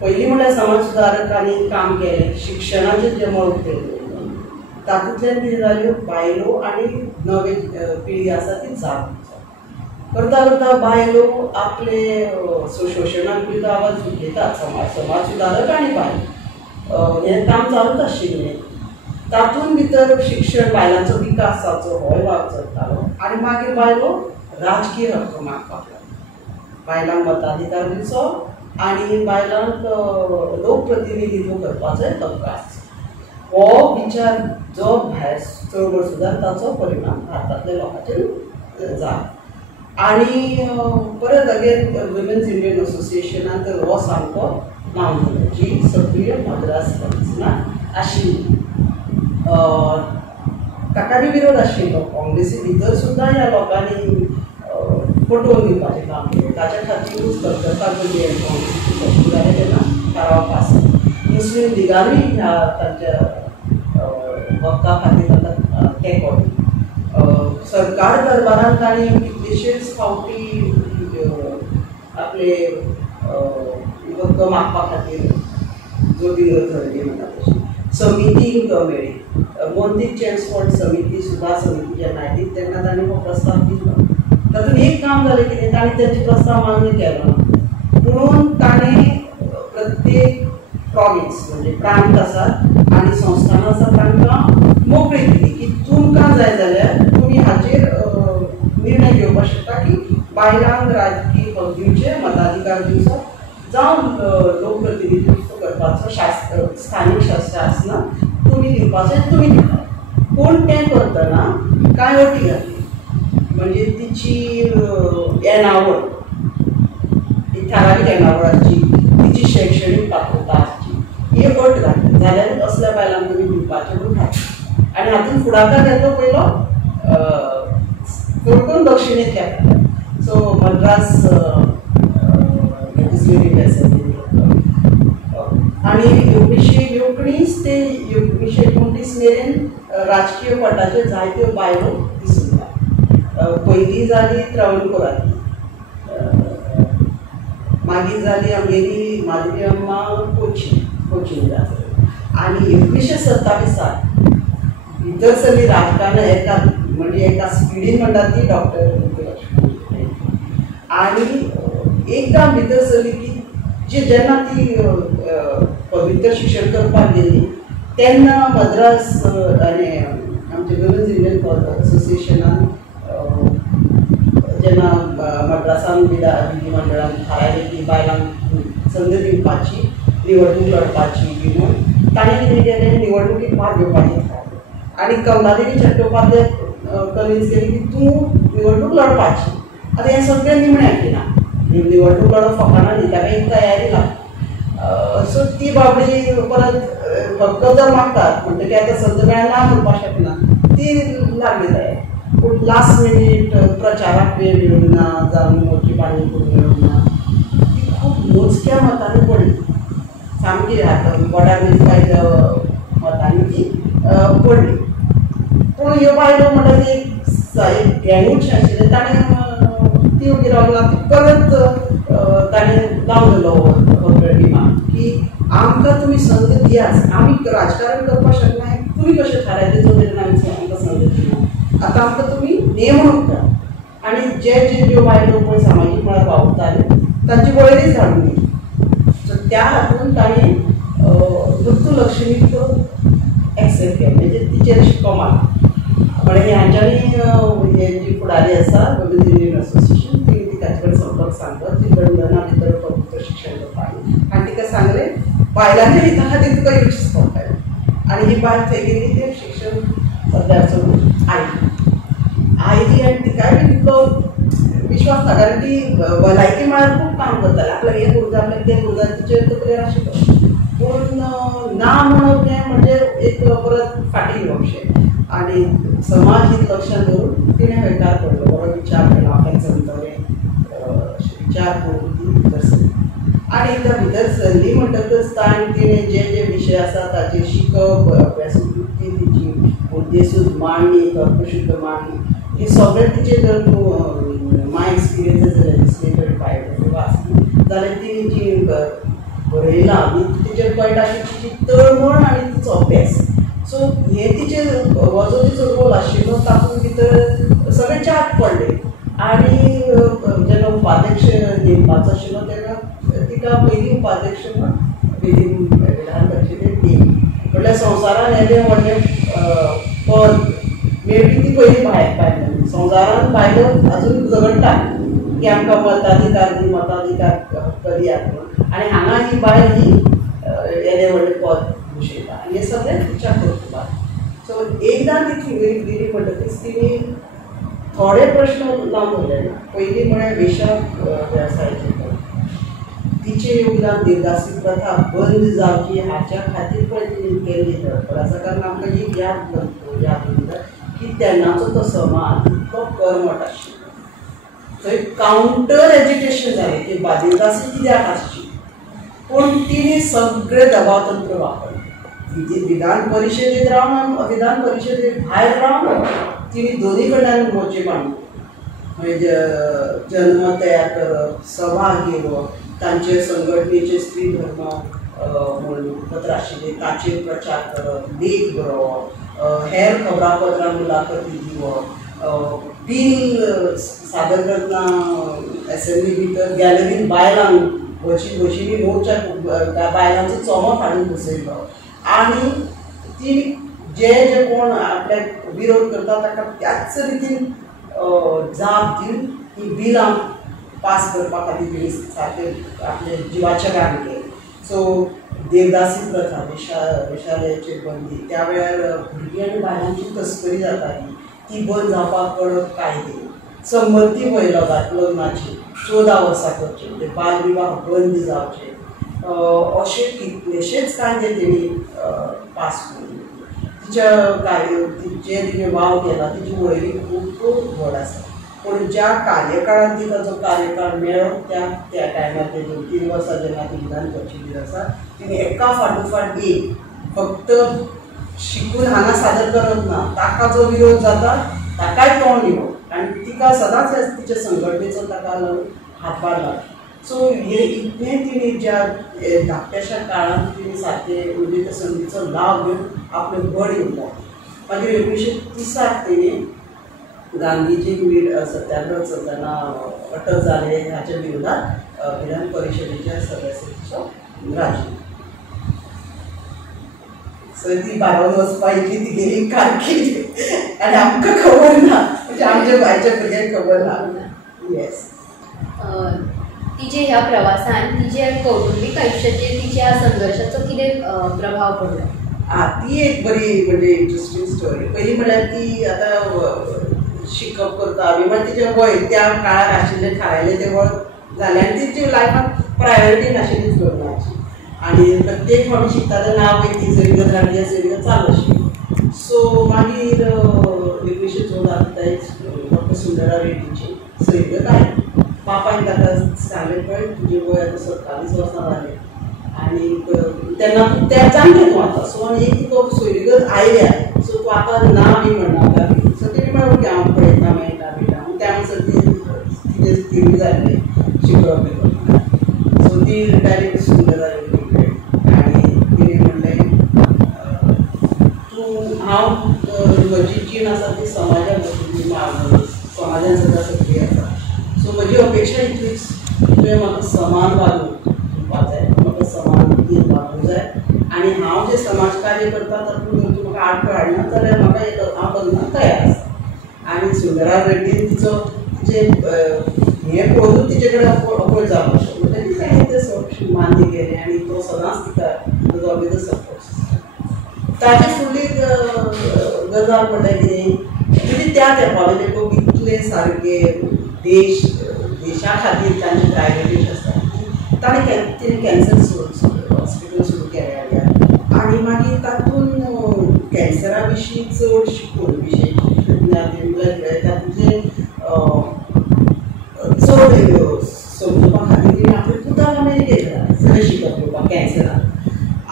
पयलीं म्हळ्यार समाज सुदारकांनी काम केलें, शिक्षणाचें जे मळ केलें तातूंतल्यान कितें जाल्यो बायलो आनी नवी पिळगी आसा ती जाग करता करता बायलो आपले शोशणाक विरुद्ध आवाज उठयतात. समाज सुदारक आनी बायल हें काम चालूच आशिल्लें. तातूंत भितर शिक्षण बायलांचो विकास जावचो होय वाव चलतालो आनी मागीर बायलो राजकीय हक्क मागपाक लागल्यो. बायलांक मताधिकार दिवचो आनी बायलांक लोकप्रतिनिधित्व करपाचो हक्क आसचो. हो विचार जो भायर चळवळ सुद्दां ताचो परिणाम भारतांतल्या लोकांचेर जाला. आनी परत अगेन वुमेन्स इंडियन असोसिएशनान तर हो सामको लावन दिलो जी सक्रीय मद्रास कमिशनाक आशिल्ली. ताका बी विरोध आशिल्लो. काँग्रेसी भितर सुद्दां ह्या लोकांनी पटोवन दिवपाचें काम केलें. ताच्या खातीरूच कलकत्ता गोंदियन काँग्रेसीची सभा जालें तेन्ना थाराव पास. मुस्लीम लिगानूय ह्या तांच्या हक्का खातीर ताका तेंको दिलो. सरकार दरबारांत तांणी कितलेशेच फावटी आपले हक्क मागपा खातीर जोबीन धरली म्हणटा तशी समितींक मेळ्ळी. मोंतीक चेम्सफोर्ड समिती सुद्दां समिती जेन्ना आयली तेन्ना तांणी हो प्रस्ताव दिलो. तातूंत एक काम जालें कितें तांणी तेंचे प्रस्ताव मान्य केलो ना. म्हणून ताणें प्रत्येक प्रॉविन्स म्हणजे प्रांत आसात आनी संस्थानां आसात तांकां मोकळी दिली की तुमकां जाय जाल्यार तुमी हाचेर निर्णय घेवपाक शकता की बायलांक राजकीय हक दिवचे, मताधिकार दिवचो जावं लोकप्रतिनिधित्व करपाचो स्थानीक शासना तुमी दिवपाचो तुमी दिता. पूण तें करतना कांय अटी घातली. म्हणजे तिची येणावळ ही थारावीक येणावळ आसची, तिची शैक्षणीक पात्रता आसची ही अट घातली. जाल्यार असल्या बायलांक तुमी दिवपाचें म्हणून घातलें. आनी हातूंत फुडाकार घेतलो पयलो चड करून दक्षिणेंतल्या खात्यार. सो मद्रास लेजिस्लेटीव असेंब्ली आनी 1919 ते 1929 मेरेन राजकीय पटाचेर जायत्यो बायलो दिसून येता. पयली जाली त्रावणकोरांतली, मागीर जाली आमगेली माधवी अम्मा कोचीन आनी 1927 भितर सरली राजकारणां एका म्हणजे एका स्पिडीन म्हणटात ती डॉक्टर लक्ष्मी. आनी एकदां भितर सरली की जेन्ना ती पदव्युत्तर शिक्षण करपाक गेली तेन्ना मद्रास आनी आमच्या वुमन्स इंडियन असोसिएशनान जेन्ना मद्रासान विधिमंडळान थारायलें की बायलांक संद दिवपाची निवडणूक लडपाची बी म्हूण ताणें कितें केलें निवडणुकीक भाग घेवपाचें थारायलें आनी कमलादेवी चट्टोपाध्याय कन्विन्स केली की तूं निवडणूक लडपाची. आतां हें सगळें निमणें केलां निवडणूक लडप फकाणां न्ही ताका एक तयारी लागता. सो ती बाबडी परत हक्क जर मागतात म्हणटकीर आतां संद मेळना म्हणपाक शकना ती लागली तयारी. पूण लास्ट मिनीट प्रचाराक वेळ मेळूंक ना जावं मोठी पाणी करून मेळूंक ना ती खूब मोजक्या मतांनी पडली सामकी गोड्यार कांय मतांनी ती पडली. पूण ह्यो बायलो म्हणटा ती एक गँगूच आशिल्लें ताणें ती उबी रावला ती परत ताणें लावलेलो डिमांड की आमकां तुमी संद दियात आमी राजकारण करपाक शकना तुमी कशें थारायलें जो मेरेन आमी आमकां संद दिना आतां आमकां तुमी नेमणूक करा आनी जे ज्यो बायलो पळय सामाजीक मळार वावुरताले तांची वळेरीच धाडून दिली. सो त्या हातून ताणें मुत्तुलक्ष्मीक एक्सेप्ट केलें म्हणजे तिचेर शिक्को मारलो. पण ह्यांच्यांनी हे जी फुडारी आसा वुमन्स इंडियन असोसिएशन ती ताचे कडेन संपर्क सादलो ती लंडना भितर कम्प्युटर शिक्षण करताली आनी तिका सांगलें बायलांच्या हिता खातीर तुका युजीस करतालें आनी ही बायल थंय गेली तें शिक्षण सद्याक सोडून आयली आनी तिकाय बी तितलो विश्वास ना कारण ती भलायकी मळार खूब काम करताली आपल्याक हें करूं जाय आपल्याक तें करूं जाय तिचेर तकलेर आशिल्लो. पूण ना म्हणप हें म्हणजे एक परत फाटीं घेवपशें आनी समाज हित लक्षांत दवरून तिणें वेकार करलो बरो विचार केलो आपल्याक जमतलें विचार करून ती भितर सरली. आनी त्या भितर सरली म्हणटकच तिणें जे विशय आसा ताचेर शिकप अभ्यासवृत्ती तिची मुद्देसूद मांडणी तर्कशुद्ध मांडणी हे सगळें तिचें जर तूं my experience as a legislator biography वाचली जाल्यार तिणी जी बरयलां तिचेर कळटा की तिची तळमळ आनी तिचो अभ्यास. सो हे तिचें हो जो तिचो रोल आशिल्लो तातूंत भितर सगळे चार्ट पडले आनी जेन्ना उपाध्यक्ष नेमपाचो आशिल्लो तेन्ना तिका पयलीं उपाध्यक्ष विधान परिशदेंत नेम म्हणल्यार संवसारान येदें व्हडलें पद मेळपी ती पयलीं बायलांनी संवसारान बायलो आजून झगडटा की आमकां मताधिकार दी मताधिकार दियात म्हणून आनी हांगा ही बायल ही येदें व्हडलें पद भुशयता आनी हें सगळें तिच्या कर्तुबार. सो एकदां ती थिंगेक गेली म्हणटकीच तिणी थोडे प्रश्न लावन दवरले ना. पयलीं म्हळ्यार वेशाक वेवसायाचेर तिचें योगदान देवदासी प्रथा बंद जावची हाच्या खातीर पळय तिणें केल्ली धडपड आसा कारण आमकां ही याद उरता की तेन्नाचो तो समाज इतलो कर्मठ आशिल्लो थंय कावंटर एज्युकेशन जालें की देवदासी कित्याक आसची पूण तिणें सगळें दबावतंत्र वापरलें विधान परिशदेंत रावन विधान परिशदे भायर रावन तिणें दोनी कडल्यान मोर्चे मांडले म्हणजे जन्म तयार करप सभा घेवप तांचे संघटनेचे स्त्री धर्म म्हणून पत्र आशिल्ले ताचेर प्रचार करप लेख बरोवप हेर खबरापत्रां मुलाखती दिवप बील सादर करतना एसेंब्ली भितर गॅलरींत बायलांक वशिनी मोर्चा बायलांचो चोमो हाडून बसयलो आनी ती जे कोण आपल्याक विरोध करता ताका त्याच रितीन जाप दिवन ही बिलां पास करपा खातीर तिणी सारकें आपले जिवाचें काम केलें. सो देवदासी प्रथा वेशालयाचेर बंदी त्या वेळार भुरगीं आनी बायलांची तस्करी जाताली ती बंद जावपाक कडक कायदे संमती पळयलो लग्नाची 14 वर्सां करचे म्हणजे बालविवाह बंद जावचे अशे कितलेशेच कायदे तेणी पास केले. तिच्या जे तिणें वाव केला तिची वळेरी खूब व्हड आसा पूण ज्या कार्यकाळांत तिका जो कार्यकाळ मेळ्ळो त्या टायमार ते 2-3 वर्सां जेन्ना ती विधान परिशदेंत आसा तिणें एका फाटोफाट एक फक्त शिकून हांगा सादर करप ना ताका जो विरोध जाता ताकाय तोंड दिवप आनी तिका सदांच तिच्या संघटनेचो ताका हातभार लागला. सो हे इतलें तिणी ज्या धाकट्याशा काळांत तिणी सारकें म्हणजे त्या संदीचो लाभ घेवन आपलें बळ येवला. मागीर 1930 तिणी गांधीजीक सत्याग्रह चलतना अटक जाले हाच्या विरोधात विधान परिशदेच्या सदस्याचो राजीनामा. सो ती बारावन वचपा इतली ती गेली कारकीर्द आनी आमकां खबर ना म्हणजे आमच्या बायच्या भुरग्यांक खबर ना. येस. तिचे ह्या प्रवासान तिचे कौटुंबिक आयुश्याचेर तिच्या संघर्शाचो कितें प्रभाव पडलो? ती एक बरी म्हणजे इंटरेस्टिंग स्टोरी. पहिली म्हळ्यार ती आतां शिकप करता बी म्हळ्यार तिचें वय त्या काळार आशिल्लें थारायलें तें वय जालें आनी तिची लायफान प्रायोरिटी नाशिल्लीच लग्नाची आनी प्रत्येक फावटी शिकता तेन्ना आवय ती सैरगत राखली सैरगत चालू आशिल्ली. सो मागीर 1914 डॉक्टर सुंदरा रेड्डीची सैरगत आयली. बापायन ताका सांगलें पळय तुजें वय आतां 47 वर्सां जालें आनी तेन्ना तूं त्या जाणटें तूं आतां. सो आनी एक तुका सैरगत आयल्या सो तूं आतां ना बी म्हणनाका बी. सो तेणी म्हणलें ओके हांव पळयता मेळटा बिटा. त्या अनुसार तिजें थिरी जाल्लें शिकप बी करता. सो ती डायरेक्ट सुंदरा रेड्डी कडेन आनी तिणें म्हणलें तूं हांव म्हजी जीण आसा ती समाजान समाजान सदां सक्रीय आसा. सो म्हजी अपेक्षा इतलीच तुवें म्हाका समान वागणूक दिवपाक जाय म्हाका समान वागूंक जाय आनी हांव जें समाज कार्य करता तातूंत जर तूं म्हाका आडखळ हाडना जाल्यार म्हाका हांव लग्नाक तयार आसा. आनी सुंदरा रेड्डीन तिचें हें पळोवनूच तिचे कडेन अपोळ जावंक नाशिल्लो. म्हणटकीर ताणें तें मान्य केलें आनी तो सदांच तिका जो सपोर्ट. ताचे फुडली गजाल म्हणल्यार कितें म्हणजे त्या तेंपा वयले लोक इतले सारके देशा खातीर तांचे प्रायोरिटीज आसता. तिणें कॅन्सर हॉस्पिटल सुरू केलें आनी मागीर तातूंत कॅन्सरा विशीं चड शिकून विशेश तातूंतलें चड समजुपा खातीर तिणें आपलें पुताक अमेरिकेक सगळें शिकप घेवपाक कॅन्सराक.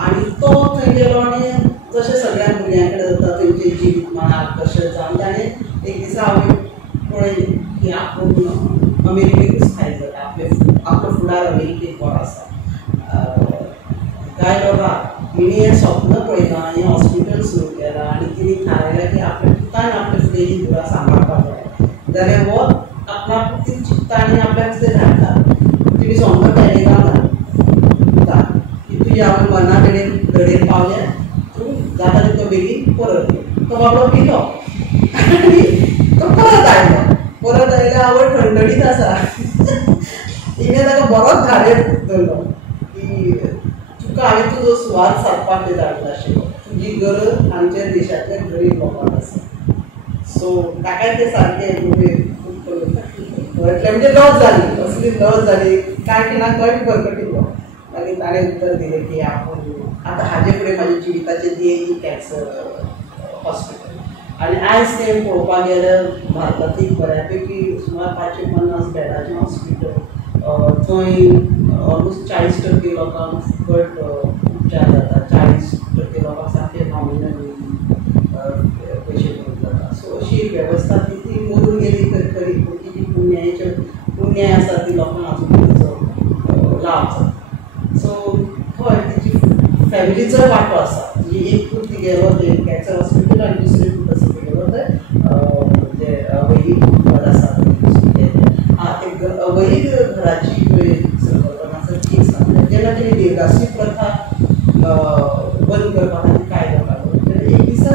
आनी तो थंय गेलो आनी जशें सगळ्या भुरग्यां कडेन जाता थंयचे जिवितमानाक तशें जावन ताणें एक दिसा हांवें पळयलें की आपूण अमेरिकेकूच फायद जाता आपलो फुडार अमेरिकेक बरो आसा. कांय लोकांक तिणी हें स्वप्न पळयलां हें हॉस्पिटल सुरू केलां आनी तिणी थारायलें की आपल्या पुतान आपले फुडें ही घरां सांबाळपाक जाय जाल्यार हो आपणाक ती चिंतता आनी आपल्याक तें धाडटा. तिणी समज टॅलिग्राम धाडटा की तुज्या हांवें मना धडेर पावल्या तूं जाता तितलो बेगीन परत यो. तो बाबडो भिलो आनी तो परत आयलो. परत आयल्यार आवय ठणठणीत आसा. तिणें ताका बरोच धाडे धरलो की तुका हांवें तुजो सुवात सादपाक धाडलो आशिल्लो. तुजी गरज आमच्या देशांतल्या गरीब लोकांक आसा. सो ताकाय तें सारकें म्हणजे लज जाली असली लज जाली कांय खिणा खंय भरकटिल्लो. मागीर ताणें उत्तर दिलें की आपूण आतां हाजे फुडें म्हाज्या जिविताचें ध्येय कॅन्सर हॉस्पिटल. आनी आयज तें पळोवपाक गेल्यार भारतांतली बऱ्यापैकी सुमार 550 बेडाचें हॉस्पिटल. थंय ऑलमोस्ट 40% लोकांक फुकट उपचार जाता. 40% लोकांक सारके नॉमिनली पयशे भरून जाता. सो अशी एक वेवस्था ती मरून गेली खरी पूण तिची पुण्याय आसा ती लोकांक आजून तिचो लाभ जाता. सो हय तिची फॅमिलीचोय वांटो आसा. म्हणजे एक पूत ती गेलो ते कॅन्सर हॉस्पिटल आनी दुसरे पूत आसा ते गेलो ते वैलीक घर आसा ते वैलीक घराची संकल्पना आसा ती सांगता. जेन्ना तेणी देवदासी प्रथा बंद करपा खातीर कायदो काडलो तेन्ना एक दिसा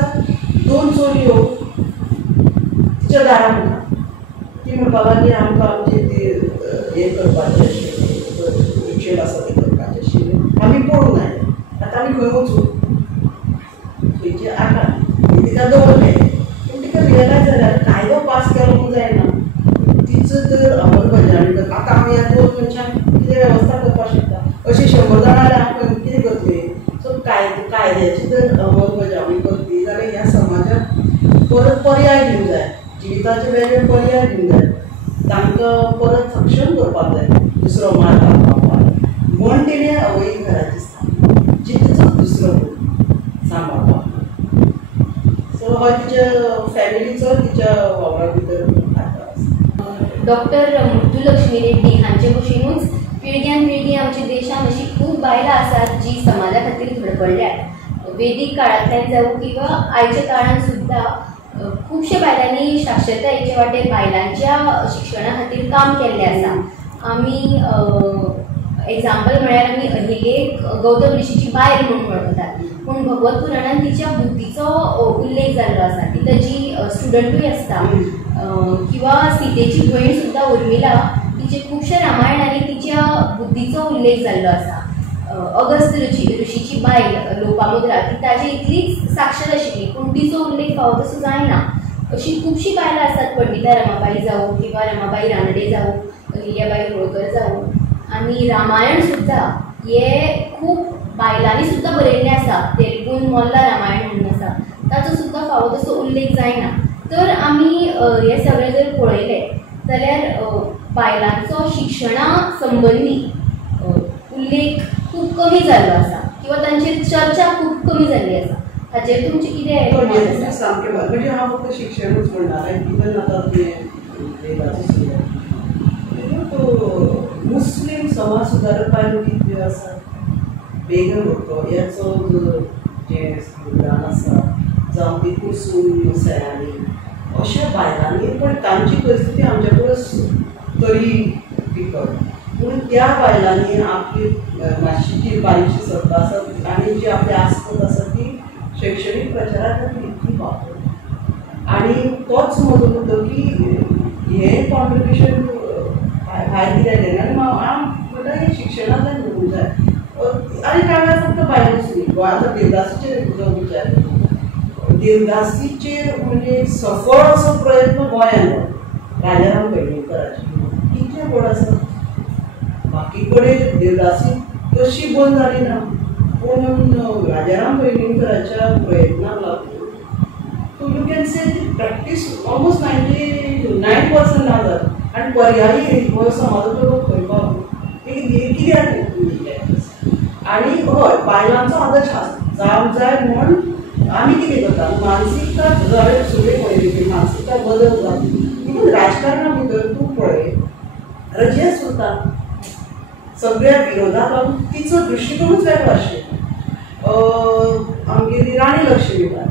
2 चोरयो तिच्या दारान उरता. ती म्हणपाक लागली आमकां आमचें हें करपाचें आशिल्लें रिच्युअल आसा तें करपाचें आशिल्लें आमी पळोवन आयले. आतां आमी खंय वचूं खंयचे आकार तिका दवरलें. पूण तिका रियलायज जालें कायदो पास केलो म्हूण जायना. तिचो तर अंमलबजावणी करता. आतां आमी ह्या 2 मनशांक कितें वेवस्था करपाक शकता. अशें 100 जाणां जाल्यार आमी कितें करतली. सो कायद्याची जर अंमलबजावणी करतली जाल्यार ह्या समाजाक परत पर्याय दिवंक जाय. जिविताचे वेगळे पर्याय दिवंक जाय. तांकां परत सक्षम करपाक जाय दुसरो मार्ग आपणावपाक. म्हूण तिणें अवय घराची स्थापना जितचो दुसरो सांबाळपाक. सो हो तिच्या फॅमिलीचो तिच्या वावरा भितर हात आसा. डॉक्टर मुथुलक्ष्मी रेड्डी हांचे भशेनूच पिळग्यान पिळगी आमच्या देशान अशी खूब बायलां आसात जी समाजा खातीर धडपडल्यात. वेदीक काळांतल्यान जावं किंवा आयच्या काळान सुद्दां खुबशे बायलांनी साक्षरतायेचे वाटेर बायलांच्या शिक्षणा खातीर काम केल्लें आसा. आमी एग्जाम्पल म्हळ्यार आमी अहिलेक गौतम ऋषीची बायल म्हणून वळखतात. पूण भगवत पुराणान तिच्या बुद्धीचो उल्लेख जाल्लो आसा. ती ताजी स्टुडंटूय आसता किंवा सीतेची भयण सुद्दां उर्मिला, तिचे खुबशे रामायणांनी तिच्या बुद्धीचो उल्लेख जाल्लो आसा. अगस्त ऋषीची बायल लोपामुद्रा ती ताजी इतलीच साक्षर आशिल्ली, पूण तिचो उल्लेख फावो तसो जायना. अशी खुबशीं बायलां आसात, पंडिता रमाबाई जावं किंवा रमाबाई रानडे जावं, अहिल्याबाई होळकर जावं. आनी रामायण सुद्दां हे खूब बायलांनी सुद्दां बरयल्लें आसा. तेलुगून मोल्ला रामायण म्हणून आसा, ताचो सुद्दां फावो तसो उल्लेख जायना. तर आमी हे सगळें जर पळयलें जाल्यार बायलांचो शिक्षणा संबंदी उल्लेख खूब कमी जाल्लो आसा किंवा तांचेर चर्चा खूब कमी जाल्ली आसा. हाचेर तुमचें कितें मत आसा? सामकें बरें. म्हणजे हांव फक्त शिक्षणूच म्हणना, इवन आतां मुस्लीम समाज सुदारक बायलो कितल्यो आसा. बेगम भुट्टो ह्याचो जे स्कुलान आसा जावं ती कुसूम सयानी अशा बायलांनी, पण तांची परिस्थिती आमच्या परस तरी बिकट. पूण त्या बायलांनी आपली मातशी जी बारीकशी सत्ता आसा आनी जी आपली आस्पत आसा ती शैक्षणीक प्रचारा खातीर इतली वापरता. आनी तोच म्हजो मुद्दो की हें कॉन्ट्रिब्युशन भायर कितें केलें आनी हांव म्हणटा हें शिक्षणांतल्यान घेवूंक जाय. आनी कांय फक्त बायलोच न्ही, आतां देवदासीचेर जो विचार, देवदासीचेर म्हणजे सफळ असो प्रयत्न गोंयांत राजाराम पैंगीणकराची कितले व्हड आसा. बाकी कडेन देवदासी तशी बंद जाली ना, पूण राजाराम पैंगीणकराच्या प्रयत्नाक लागून so you can say practice almost 99% ना जाता. आनी पर्यायी हो समाजाचो लोक खंय पावलो कित्याक. आनी हय बायलांचो आदर्श जावंक जाय म्हूण आमी कितें करता, मानसिकता सगळे पळयली मानसिकता बदल जाता. इवन राजकारणा भितर तूं पळय रजिया सुतार सगळ्या विरोधाक लागून तिचो दृश्टिकोनूच वेगळो आशिल्लो. आमगेली राणी लक्ष्मीबाई,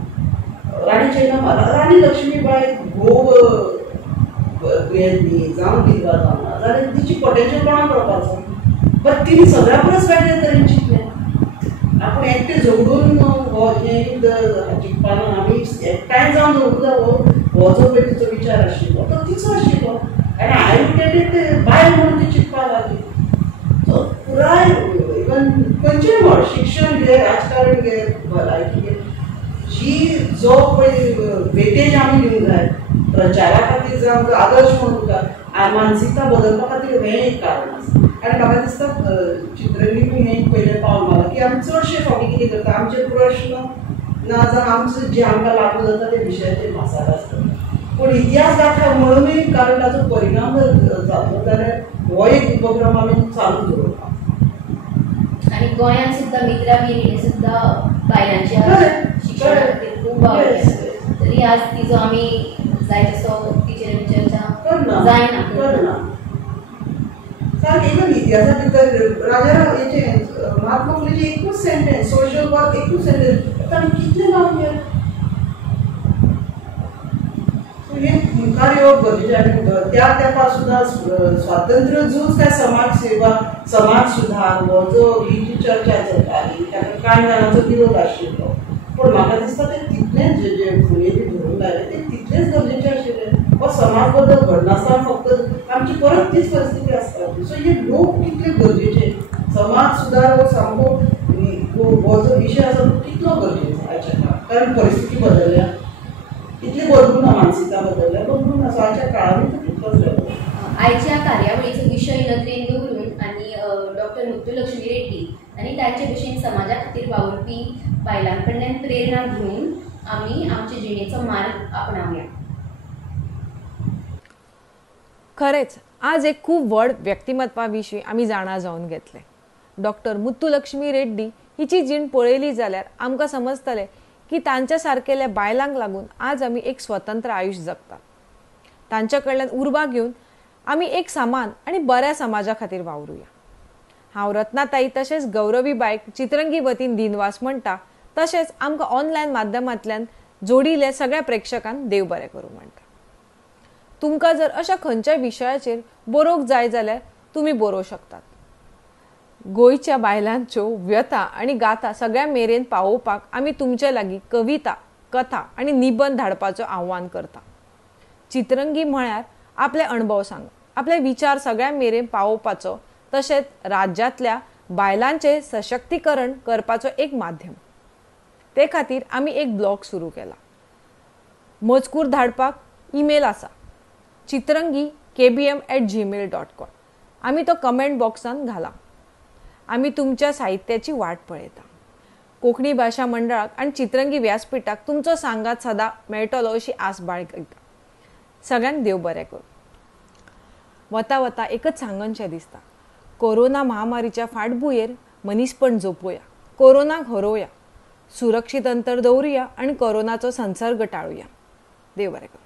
राणी चेन्नम्मा, राणी लक्ष्मीबाई घोव दुयेंत जावं कितें जावना जाल्यार तिची पोटेन्शियल कोणाक कळपाचो. बट तिणी सगळ्या परस वेगळे तरेन चिंतलें. आपूण एकटें झगडून हो हें चिंतपाना, आमी एकठांय जावन झगडूं जाय हो जो पळय तिचो विचार आशिल्लो तो तिचो आशिल्लो. आनी हांवें बायल म्हणून ती चिंतपाक लागली. सो पुराय इवन खंयचेय म्हण शिक्षण घे, राजकारण घे, भलायकी घे, जी जो पळय वेटेज आमी दिवंक जाय प्रचारा खातीर जावं आदर्श म्हणून तुका मानसिकता बदलपा खातीर हें एक कारण आसा. आनी म्हाका दिसता चित्रलेखी हें एक पयलें पावल मारलां की आमी चडशे फावटी कितें करता, आमचे प्रश्न ना जावं आमचो जे आमकां लागू जाता ते विशयाचेर भासार आसता. पूण इतिहास दाखला म्हणूनय कारण ताचो परिणाम जर जातलो जाल्यार हो एक उपक्रम आमी चालू दवरता. आनी गोंयांत सुद्दां मित्रा बिरी सुद्दां बायलांच्या शिक्षणा खातीर खूब आवडटा. तरी आज तिजो आमी जाय तसो तिचेर चर्चा जायना. इवन इतिहासा भितर राजा हेचे महात्मा फुलेचे एकूच सेंटेन्स सोशल वर्क एकूच सेंटेन्स ताणें कितलें नांव केलें. हे मुखार येवप गरजेचें. आनी त्या तेंपा सुद्दां स्वातंत्र्य झूज काय समाज सेवा समाज सुधार हो जो ही जी चर्चा चलताली ताका कांय जाणांचो विरोध आशिल्लो. पूण म्हाका दिसता ते तितलेंच जे फुले बी धरून लायले ते तितलेंच गरजेचें आशिल्लें. हो समाज बदल घडनासतना फक्त आमची परत तीच परिस्थिती आसता. सो हे लोक कितले गरजेचे, समाज सुदार हो सामको हो जो विशय आसा तो कितलो गरजेचो आयच्या काळांत. कारण परिस्थिती बदलल्या, इतली बदलूं ना, मानसिकता बदलल्या बदलूं ना. सो आयच्या काळांनी तो तितलोच वेगळो. आयच्या कार्यावळीचो विशय नदरेन दवरून आनी डॉक्टर मुत्तुलक्ष्मी रेड्डी आनी तांचे भशेन समाजा खातीर वावुरपी बायलां कडल्यान प्रेरणा घेवन आमी आमचे जिणेचो मार्ग आपणावया. खरेंच आज एक खूब व्हड व्यक्तिमत्वा विशीं आमी जाणा जावन घेतले. डॉक्टर मुत्तुलक्ष्मी रेड्डी हिची जीण पळयली जाल्यार आमकां समजतलें की तांच्या सारकेल्या बायलांक लागून आज आमी एक स्वतंत्र आयुश्य जगता. तांच्या कडल्यान उर्बा घेवन आमी एक समान आनी बऱ्या समाजा खातीर वावरुया. हांव रत्नाताई तशेंच गौरवी बायक चित्रंगी वतीन दिनवास म्हणटा, तशेंच आमकां ऑनलायन माध्यमांतल्यान जोडिल्ल्या सगळ्या प्रेक्षकांक देव बरें करूं म्हणटा. तुमकां जर अशा खंयच्याय विशयाचेर बरोवंक जाय जाल्यार तुमी बरोवंक शकतात. गोंयच्या बायलांच्यो व्यथा आणि गाथा सगळ्या मेरेन पावोवपाक आमी तुमचे लागीं कविता, कथा आणि निबंध धाडपाचो आव्हान करता. चित्रंगी म्हळ्यार आपले अणभव सांगप, आपले विचार सगळ्या मेरेन पावोवपाचो, तशेंच राज्यांतल्या बायलांचे सशक्तीकरण करपाचो एक माध्यम. ते खातीर आमी एक ब्लॉग सुरू केला. मजकूर धाडपाक ईमेल आसा chitrangi@kbm@gmail.com. आमी तो कमेंट बॉक्सान घाला. आमी तुमच्या साहित्याची वाट पळयता. कोंकणी भाशा मंडळाक आणि चित्रंगी व्यासपीठाक तुमचो सांगात सदां मेळटलो अशी आस बाळगता. सगळ्यांक देव बरें करूं. वता वता एकच सांगनशें दिसता, कोरोना महामारीच्या फाटभुंयेर मनीसपण जपूया, कोरोनाक हरोवया, सुरक्षीत अंतर दवरुया आणि कोरोनाचो संसर्ग टाळुया. देव बरें करूं.